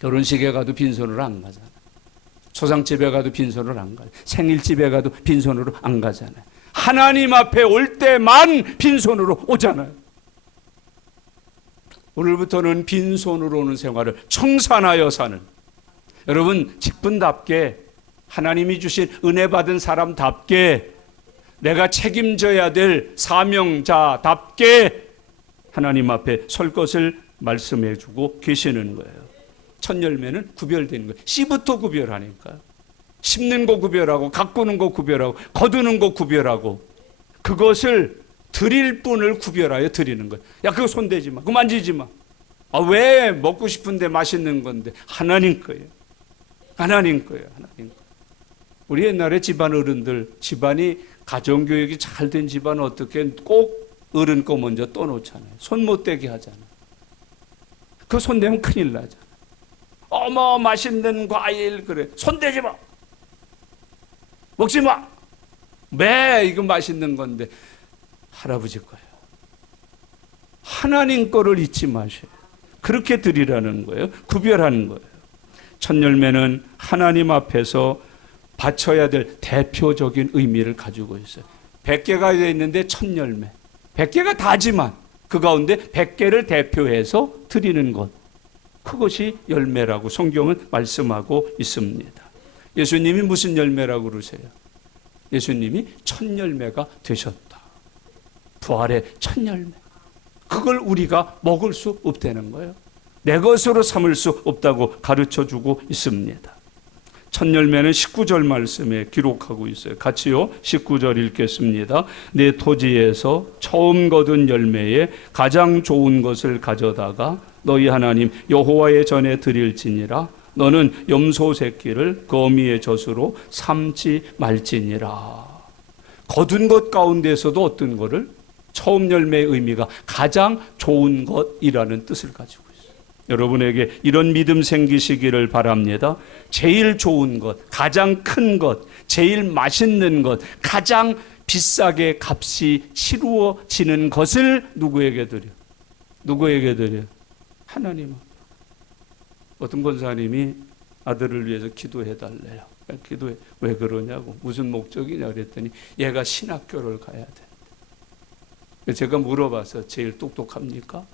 결혼식에 가도 빈손으로 안 가잖아요. 초상집에 가도 빈손으로 안 가요. 생일집에 가도 빈손으로 안 가잖아요. 하나님 앞에 올 때만 빈손으로 오잖아요. 오늘부터는 빈손으로 오는 생활을 청산하여 사는 여러분 직분답게 하나님이 주신 은혜 받은 사람답게 내가 책임져야 될 사명자답게 하나님 앞에 설 것을 말씀해 주고 계시는 거예요. 첫 열매는 구별되는 거예요. 씨부터 구별하니까요. 심는 거 구별하고 가꾸는 거 구별하고 거두는 거 구별하고 그것을 드릴 분을 구별하여 드리는 거예요. 야 그거 손대지 마. 그거 만지지 마. 아, 왜 먹고 싶은데 맛있는 건데 하나님 거예요. 하나님 거예요. 하나님 거. 우리 옛날에 집안 어른들 집안이 가정교육이 잘 된 집안은 어떻게 꼭 어른 거 먼저 떠놓잖아요. 손 못 대게 하잖아요. 그 손 대면 큰일 나잖아요. 어머 맛있는 과일 그래 손 대지 마. 먹지 마. 매 이거 맛있는 건데 할아버지 거예요. 하나님 거를 잊지 마셔요. 그렇게 드리라는 거예요. 구별하는 거예요. 첫 열매는 하나님 앞에서 바쳐야 될 대표적인 의미를 가지고 있어요. 100개가 되어 있는데 첫 열매. 100개가 다지만 그 가운데 100개를 대표해서 드리는 것. 그것이 열매라고 성경은 말씀하고 있습니다. 예수님이 무슨 열매라고 그러세요? 예수님이 첫 열매가 되셨다. 부활의 첫 열매. 그걸 우리가 먹을 수 없다는 거예요. 내 것으로 삼을 수 없다고 가르쳐주고 있습니다. 첫 열매는 19절 말씀에 기록하고 있어요. 같이요. 19절 읽겠습니다. 내 토지에서 처음 거둔 열매에 가장 좋은 것을 가져다가 너희 하나님 여호와의 전에 드릴지니라. 너는 염소 새끼를 거미의 젖으로 삼지 말지니라. 거둔 것 가운데서도 어떤 거를? 처음 열매의 의미가 가장 좋은 것이라는 뜻을 가지고 있어요. 여러분에게 이런 믿음 생기시기를 바랍니다. 제일 좋은 것, 가장 큰 것, 제일 맛있는 것, 가장 비싸게 값이 치루어지는 것을 누구에게 드려? 누구에게 드려? 하나님. 어떤 권사님이 아들을 위해서 기도해달래요. 기도해. 왜 그러냐고. 무슨 목적이냐 그랬더니 얘가 신학교를 가야 돼. 제가 물어봐서 제일 똑똑합니까?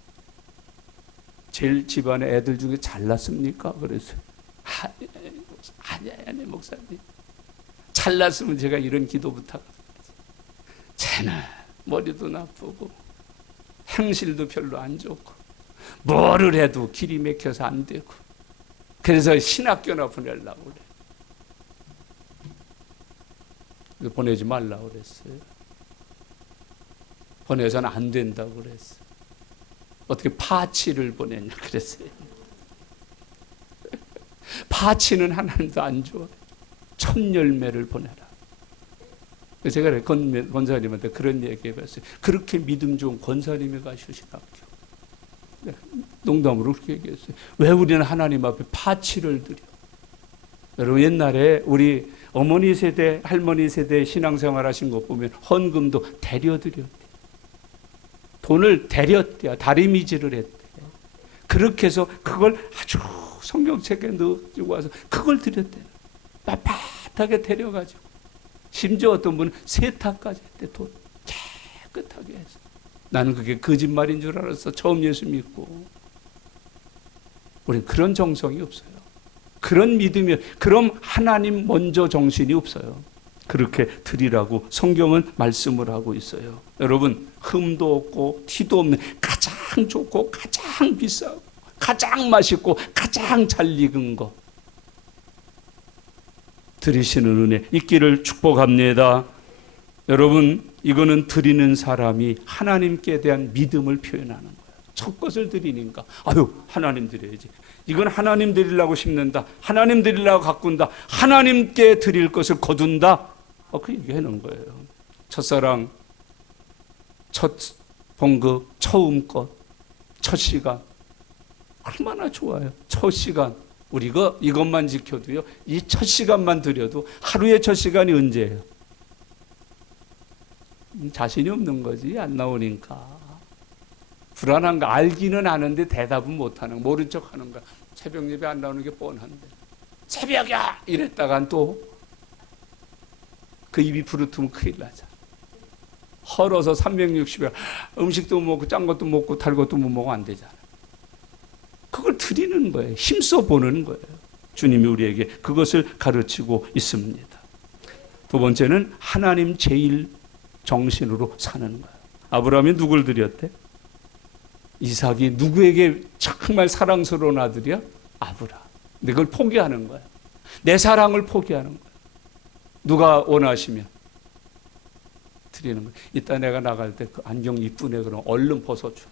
제일 집안에 애들 중에 잘났습니까? 그랬어요. 아니 목사님. 잘났으면 제가 이런 기도 부탁합니다. 쟤는 머리도 나쁘고 행실도 별로 안 좋고 뭐를 해도 길이 막혀서 안 되고 그래서 신학교나 보내려고 그래. 보내지 말라고 그랬어요. 보내서는 안 된다고 그랬어요. 어떻게 파치를 보냈냐 그랬어요. 파치는 하나님도 안 좋아해. 첫 열매를 보내라. 제가 권사님한테 그런 얘기 해봤어요. 그렇게 믿음 좋은 권사님이 가시신 학교. 농담으로 그렇게 얘기했어요. 왜 우리는 하나님 앞에 파치를 드려? 여러분 옛날에 우리 어머니 세대, 할머니 세대 신앙생활 하신 것 보면 헌금도 데려드렸대. 돈을 데렸대요. 다리미질을 했대. 그렇게 해서 그걸 아주 성경책에 넣어주고 와서 그걸 드렸대요. 빳빳하게 데려가지고. 심지어 어떤 분은 세탁까지 했대. 돈 깨끗하게 해서. 나는 그게 거짓말인 줄 알았어. 처음 예수 믿고. 우린 그런 정성이 없어요. 그런 믿음이, 그럼 하나님 먼저 정신이 없어요. 그렇게 드리라고 성경은 말씀을 하고 있어요. 여러분, 흠도 없고 티도 없는 가장 좋고 가장 비싸고 가장 맛있고 가장 잘 익은 거 드리시는 은혜 있기를 축복합니다. 여러분, 이거는 드리는 사람이 하나님께 대한 믿음을 표현하는 거예요. 첫 것을 드리니까 아유 하나님 드려야지. 이건 하나님 드리려고 심는다. 하나님 드리려고 가꾼다. 하나님께 드릴 것을 거둔다. 그 얘기하는 거예요. 첫사랑, 첫 봉급, 처음 것, 첫 시간 얼마나 좋아요. 첫 시간 우리가 이것만 지켜도요. 이 첫 시간만 드려도 하루의 첫 시간이 언제예요? 자신이 없는 거지. 안 나오니까. 불안한 거 알기는 아는데 대답은 못하는 거. 모른 척 하는 거야. 새벽 예배 안 나오는 게 뻔한데. 새벽이야! 이랬다간 또 그 입이 부르트면 큰일 나잖아. 헐어서 360일 음식도 못 먹고 짠 것도 못 먹고 달 것도 못 먹으면 안 되잖아. 그걸 드리는 거예요. 힘써 보는 거예요. 주님이 우리에게 그것을 가르치고 있습니다. 두 번째는 하나님 제일 정신으로 사는 거예요. 아브라함이 누굴 드렸대? 이삭이 누구에게 정말 사랑스러운 아들이야? 아브라함. 근데 그걸 포기하는 거야. 내 사랑을 포기하는 거야. 누가 원하시면 드리는 거야. 이따 내가 나갈 때 그 안경 이쁘네 그럼 얼른 벗어줘.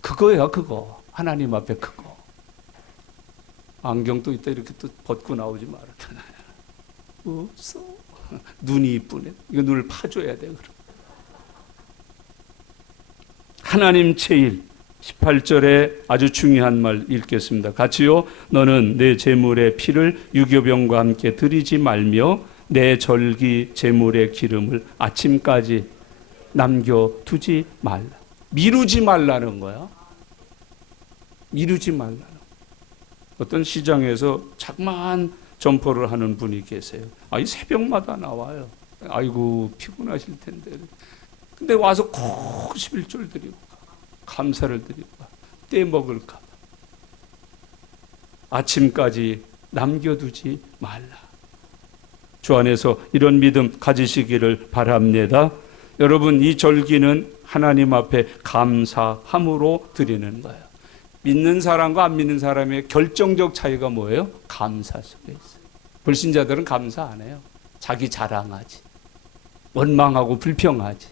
그거야 그거. 하나님 앞에 그거. 안경도 이따 이렇게 또 벗고 나오지 말았잖아요. 없어. 눈이 이쁘네. 이거 눈을 파줘야 돼. 그럼. 하나님 제일 18절에 아주 중요한 말 읽겠습니다. 같이요. 너는 내 제물의 피를 유교병과 함께 드리지 말며 내 절기 제물의 기름을 아침까지 남겨두지 말라. 미루지 말라는 거야. 미루지 말라는 거야. 어떤 시장에서 자그마한 점포를 하는 분이 계세요. 이 새벽마다 나와요. 아이고 피곤하실 텐데. 근데 와서 꼭 11절 드리고 감사를 드리고 떼먹을까 봐. 아침까지 남겨두지 말라. 주 안에서 이런 믿음 가지시기를 바랍니다. 여러분, 이 절기는 하나님 앞에 감사함으로 드리는 거예요. 믿는 사람과 안 믿는 사람의 결정적 차이가 뭐예요? 감사 속에 있어요. 불신자들은 감사 안 해요. 자기 자랑하지. 원망하고 불평하지.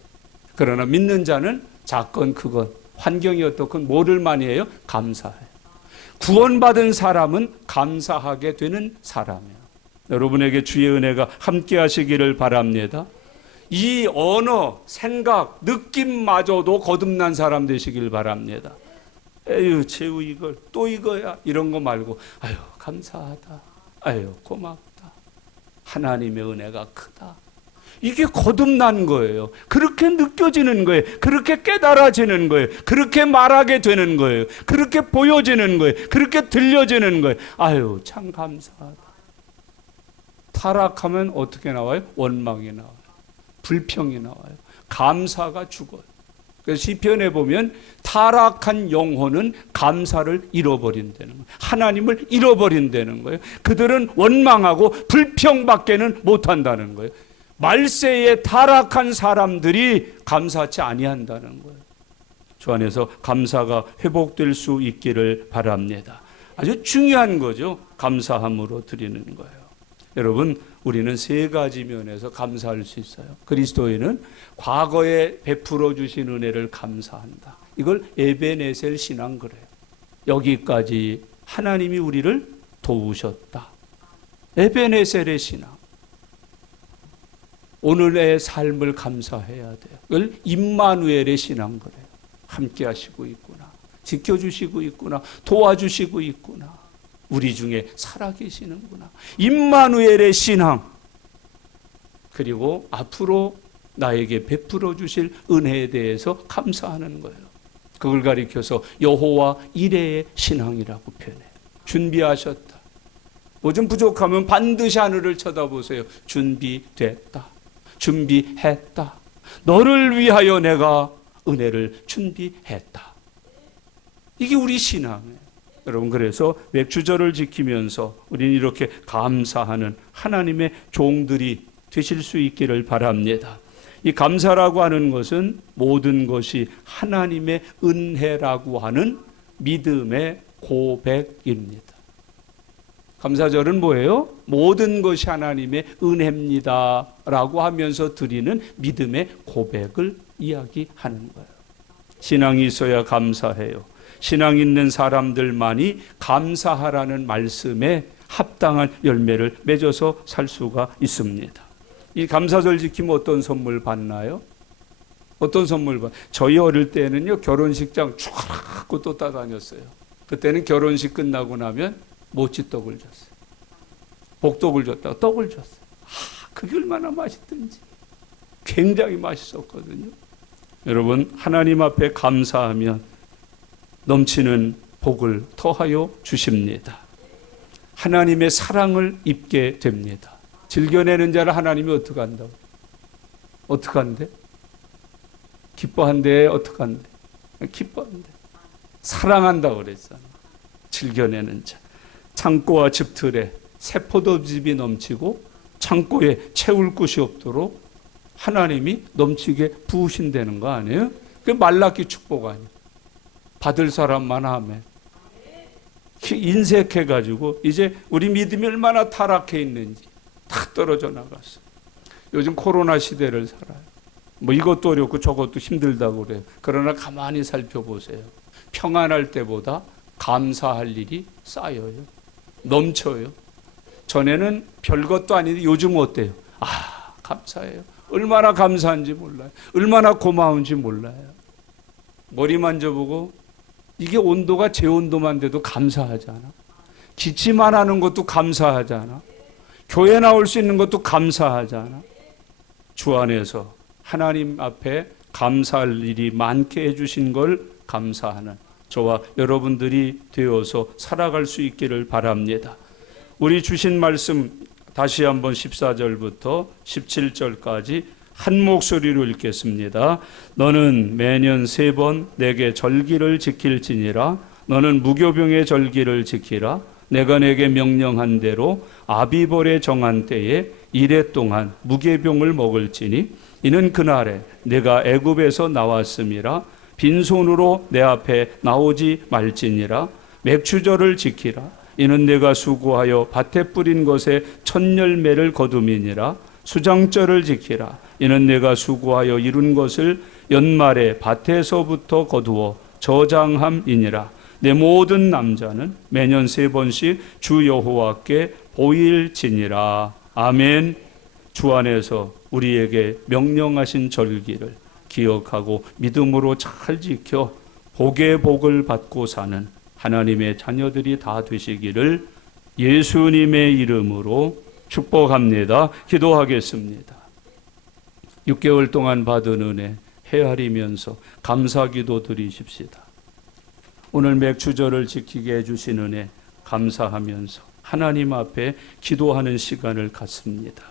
그러나 믿는 자는 작건 크건 환경이 어떻건 뭐를 많이 해요? 감사해요. 구원받은 사람은 감사하게 되는 사람이에요. 여러분에게 주의 은혜가 함께 하시기를 바랍니다. 이 언어, 생각, 느낌마저도 거듭난 사람 되시길 바랍니다. 에휴, 제우 이걸 또 이거야 이런 거 말고 아유 감사하다. 아유 고맙다. 하나님의 은혜가 크다. 이게 거듭난 거예요. 그렇게 느껴지는 거예요. 그렇게 깨달아지는 거예요. 그렇게 말하게 되는 거예요. 그렇게 보여지는 거예요. 그렇게 들려지는 거예요. 아유 참 감사하다. 타락하면 어떻게 나와요? 원망이 나와요. 불평이 나와요. 감사가 죽어요. 그래서 시편에 보면 타락한 영혼은 감사를 잃어버린다는 거예요. 하나님을 잃어버린다는 거예요. 그들은 원망하고 불평밖에는 못한다는 거예요. 말세에 타락한 사람들이 감사치 아니한다는 거예요. 주 안에서 감사가 회복될 수 있기를 바랍니다. 아주 중요한 거죠. 감사함으로 드리는 거예요. 여러분, 우리는 세 가지 면에서 감사할 수 있어요. 그리스도인은 과거에 베풀어 주신 은혜를 감사한다. 이걸 에베네셀 신앙 그래요. 여기까지 하나님이 우리를 도우셨다. 에베네셀의 신앙. 오늘의 삶을 감사해야 돼요. 그걸 임마누엘의 신앙 그래요. 함께 하시고 있구나. 지켜주시고 있구나. 도와주시고 있구나. 우리 중에 살아계시는구나. 임마누엘의 신앙, 그리고 앞으로 나에게 베풀어 주실 은혜에 대해서 감사하는 거예요. 그걸 가리켜서 여호와 이레의 신앙이라고 표현해요. 준비하셨다. 뭐 좀 부족하면 반드시 하늘을 쳐다보세요. 준비됐다. 준비했다. 너를 위하여 내가 은혜를 준비했다. 이게 우리 신앙이에요. 여러분, 그래서 맥주절을 지키면서 우리는 이렇게 감사하는 하나님의 종들이 되실 수 있기를 바랍니다. 이 감사라고 하는 것은 모든 것이 하나님의 은혜라고 하는 믿음의 고백입니다. 감사절은 뭐예요? 모든 것이 하나님의 은혜입니다 라고 하면서 드리는 믿음의 고백을 이야기하는 거예요. 신앙이 있어야 감사해요. 신앙 있는 사람들만이 감사하라는 말씀에 합당한 열매를 맺어서 살 수가 있습니다. 이 감사절 지키면 어떤 선물 받나요? 어떤 선물 받나요? 저희 어릴 때는요, 결혼식장 쭉 하고 또 따다녔어요. 그때는 결혼식 끝나고 나면 모찌떡을 줬어요. 복떡을 줬다가 떡을 줬어요. 그게 얼마나 맛있든지. 굉장히 맛있었거든요. 여러분, 하나님 앞에 감사하면 넘치는 복을 더하여 주십니다. 하나님의 사랑을 입게 됩니다. 즐겨내는 자를 하나님이 어떻게 한다고? 어떻게 한대? 기뻐한대? 어떻게 한대? 기뻐한대. 사랑한다고 그랬잖아. 즐겨내는 자. 창고와 집틀에 새 포도즙이 넘치고 창고에 채울 곳이 없도록 하나님이 넘치게 부으신다는 거 아니에요? 그게 말라기 축복 아니에요? 받을 사람만 하면. 인색해가지고 이제 우리 믿음이 얼마나 타락해 있는지 다 떨어져 나갔어. 요즘 코로나 시대를 살아요. 뭐 이것도 어렵고 저것도 힘들다고 그래요. 그러나 가만히 살펴보세요. 평안할 때보다 감사할 일이 쌓여요. 넘쳐요. 전에는 별것도 아닌데 요즘 어때요? 감사해요. 얼마나 감사한지 몰라요. 얼마나 고마운지 몰라요. 머리 만져보고 이게 온도가 제 온도만 돼도 감사하잖아. 기침만 하는 것도 감사하잖아. 교회 나올 수 있는 것도 감사하잖아. 주 안에서 하나님 앞에 감사할 일이 많게 해주신 걸 감사하는 저와 여러분들이 되어서 살아갈 수 있기를 바랍니다. 우리 주신 말씀 다시 한번 14절부터 17절까지 한 목소리로 읽겠습니다. 너는 매년 3번 내게 절기를 지킬지니라. 너는 무교병의 절기를 지키라. 내가 내게 명령한 대로 아비벌의 정한 때에 이래 동안 무교병을 먹을지니 이는 그날에 내가 애굽에서 나왔음이라. 빈손으로 내 앞에 나오지 말지니라. 맥추절을 지키라. 이는 내가 수고하여 밭에 뿌린 것에 첫 열매를 거둠이니라. 수장절을 지키라. 이는 내가 수고하여 이룬 것을 연말에 밭에서부터 거두어 저장함이니라. 내 모든 남자는 매년 3번씩 주 여호와께 보일지니라. 아멘. 주 안에서 우리에게 명령하신 절기를 기억하고 믿음으로 잘 지켜 복의 복을 받고 사는 하나님의 자녀들이 다 되시기를 예수님의 이름으로 축복합니다. 기도하겠습니다. 6개월 동안 받은 은혜 헤아리면서 감사기도 드리십시다. 오늘 맥주절을 지키게 해주신 은혜 감사하면서 하나님 앞에 기도하는 시간을 갖습니다.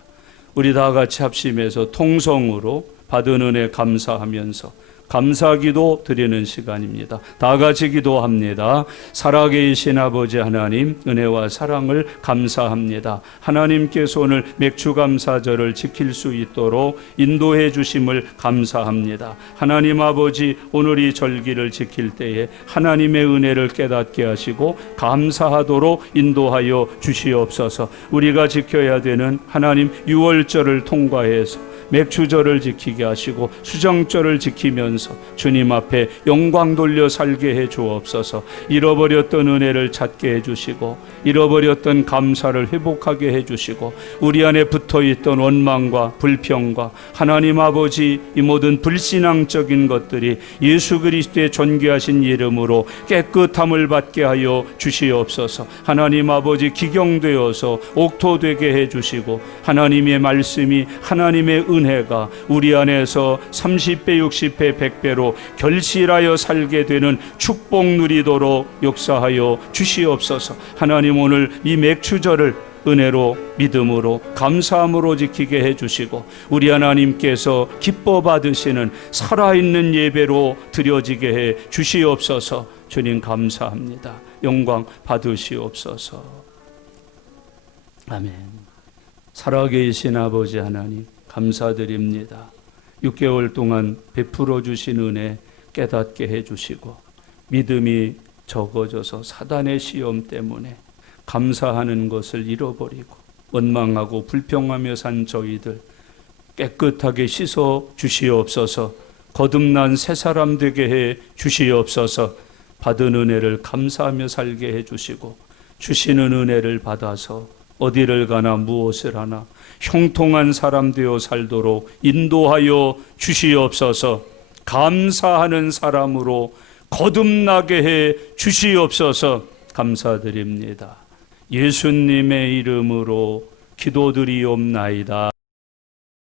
우리 다 같이 합심해서 통성으로 받은 은혜 감사하면서 감사기도 드리는 시간입니다. 다 같이 기도합니다. 살아계신 아버지 하나님, 은혜와 사랑을 감사합니다. 하나님께서 오늘 맥주감사절을 지킬 수 있도록 인도해 주심을 감사합니다. 하나님 아버지, 오늘 이 절기를 지킬 때에 하나님의 은혜를 깨닫게 하시고 감사하도록 인도하여 주시옵소서. 우리가 지켜야 되는 하나님 유월절을 통과해서 맥주절을 지키게 하시고 수정절을 지키면서 살면서 주님 앞에 영광 돌려 살게 해 주옵소서. 잃어버렸던 은혜를 찾게 해 주시고 잃어버렸던 감사를 회복하게 해 주시고 우리 안에 붙어있던 원망과 불평과 하나님 아버지 이 모든 불신앙적인 것들이 예수 그리스도의 존귀하신 이름으로 깨끗함을 받게 하여 주시옵소서. 하나님 아버지 기경되어서 옥토되게 해 주시고 하나님의 말씀이 하나님의 은혜가 우리 안에서 30배 60배 100배로 결실하여 살게 되는 축복 누리도록 역사하여 주시옵소서. 하나님 오늘 이 맥추절을 은혜로 믿음으로 감사함으로 지키게 해주시고 우리 하나님께서 기뻐 받으시는 살아있는 예배로 드려지게 해 주시옵소서. 주님 감사합니다. 영광 받으시옵소서. 아멘. 살아계신 아버지 하나님 감사드립니다. 6개월 동안 베풀어 주신 은혜 깨닫게 해주시고 믿음이 적어져서 사단의 시험 때문에 감사하는 것을 잃어버리고 원망하고 불평하며 산 저희들 깨끗하게 씻어 주시옵소서. 거듭난 새 사람 되게 해 주시옵소서. 받은 은혜를 감사하며 살게 해 주시고 주시는 은혜를 받아서 어디를 가나 무엇을 하나 형통한 사람 되어 살도록 인도하여 주시옵소서. 감사하는 사람으로 거듭나게 해 주시옵소서. 감사드립니다. 예수님의 이름으로 기도드리옵나이다.